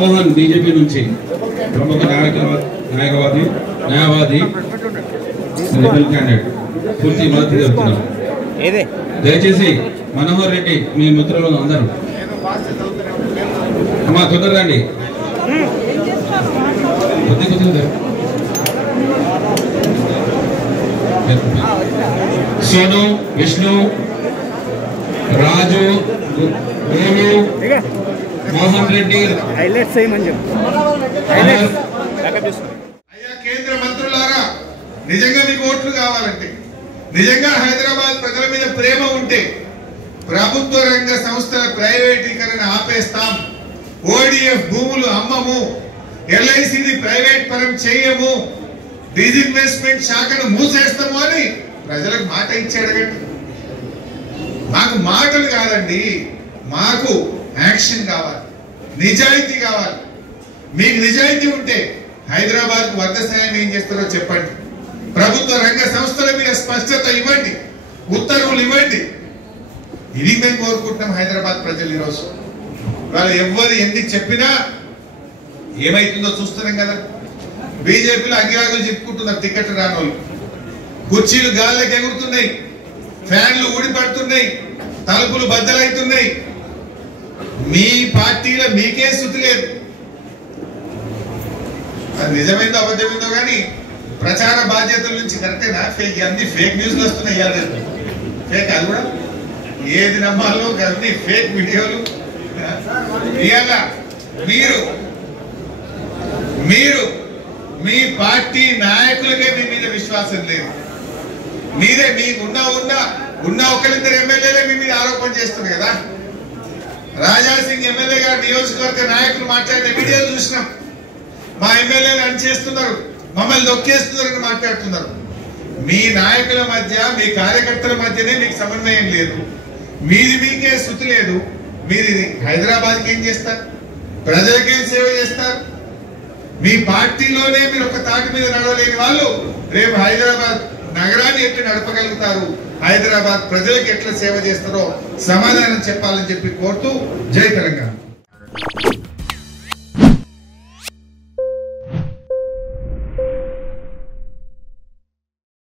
Rammohan BJP నుంచి ప్రముఖ న్యాయవాది రెబల్ క్యాండిడేట్ పూర్తి మద్దతు తెలుపుతున్నారు. దయచేసి మనోహర్ రెడ్డి మీ మిత్రులు అందరూ అమ్మా తొందరగాండి. సోను, విష్ణు, రాజు, వేణు, మోహన్ రెడ్డి. అయ్యా కేంద్ర మంత్రులారా, నిజంగా మీకు ఓట్లు కావాలంటే, నిజంగా హైదరాబాద్ ప్రజల మీద ప్రేమ ఉంటే ప్రభుత్వ రంగ సంస్థల ప్రైవేటీకరణ ఆపేస్తాం, ఓడిఎఫ్ భూములు అమ్మము, ఎల్ఐసిని ప్రైవేట్ పరం చేయము, డిజిన్వెస్ట్మెంట్ శాఖను మూసేస్తాము అని ప్రజలకు మాట ఇచ్చాడు. మాకు మాటలు కాదండి, మాకు యాక్షన్ కావాలి, నిజాయితీ కావాలి. మీకు నిజాయితీ ఉంటే హైదరాబాద్ వరద సాయం ఏం చేస్తారో చెప్పండి. ప్రభుత్వ రంగ సంస్థల మీద స్పష్టత ఇవ్వండి, ఉత్తర్వులు ఇవ్వండి. ఇది మేము కోరుకుంటున్నాం హైదరాబాద్ ప్రజలు. ఈరోజు వాళ్ళు ఎవ్వరు ఎన్ని చెప్పినా ఏమైతుందో చూస్తున్నాం కదా. బీజేపీలో అగ్గిరాగులు చెప్పుకుంటున్నారు టికెట్ రాని వాళ్ళు. కుర్చీలు గాల్లోకి ఎగురుతున్నాయి, ఫ్యాన్లు ఊడిపడుతున్నాయి, తలుపులు బద్దలవుతున్నాయి. మీ పార్టీలో మీకే శృతి లేదు. అది నిజమైందో అబద్ధమైందో కానీ ప్రచార బాధ్యతల నుంచి కరెక్టేనా? ఫేక్ అన్ని ఫేక్ న్యూస్లు వస్తున్నాయి. ఫేక్ అది కూడా ఏది నమ్మాలో అన్ని ఫేక్ వీడియోలు. ఇవాళ మీరు మీ పార్టీ నాయకులకే మీ మీద విశ్వాసం లేదు. మీరే మీకు ఉన్న ఒకరిద్దరు ఎమ్మెల్యేలే మీ మీద ఆరోపణ చేస్తున్నారు కదా. రాజాసింగ్ ఎమ్మెల్యే గారు నియోజకవర్గ నాయకులు మాట్లాడిన వీడియోలు చూసినాం. మా ఎమ్మెల్యేలు అని చేస్తున్నారు, మమ్మల్ని నొక్కేస్తున్నారని మాట్లాడుతున్నారు. మీ నాయకుల మధ్య, మీ కార్యకర్తల మధ్యనే మీకు సమన్వయం లేదు. మీకే శృతి లేదు. మీరు హైదరాబాద్కి ఏం చేస్తారు? ప్రజలకేం సేవ చేస్తారు? మీ పార్టీలోనే మీరు ఒక తాటి మీద నడవలేని వాళ్ళు రేపు హైదరాబాద్ నగరాన్ని ఎట్లా నడపగలుగుతారు, హైదరాబాద్ ప్రజలకు ఎట్లా సేవ చేస్తారో సమాధానం చెప్పాలని చెప్పి కోరుతూ జై తెలంగాణ.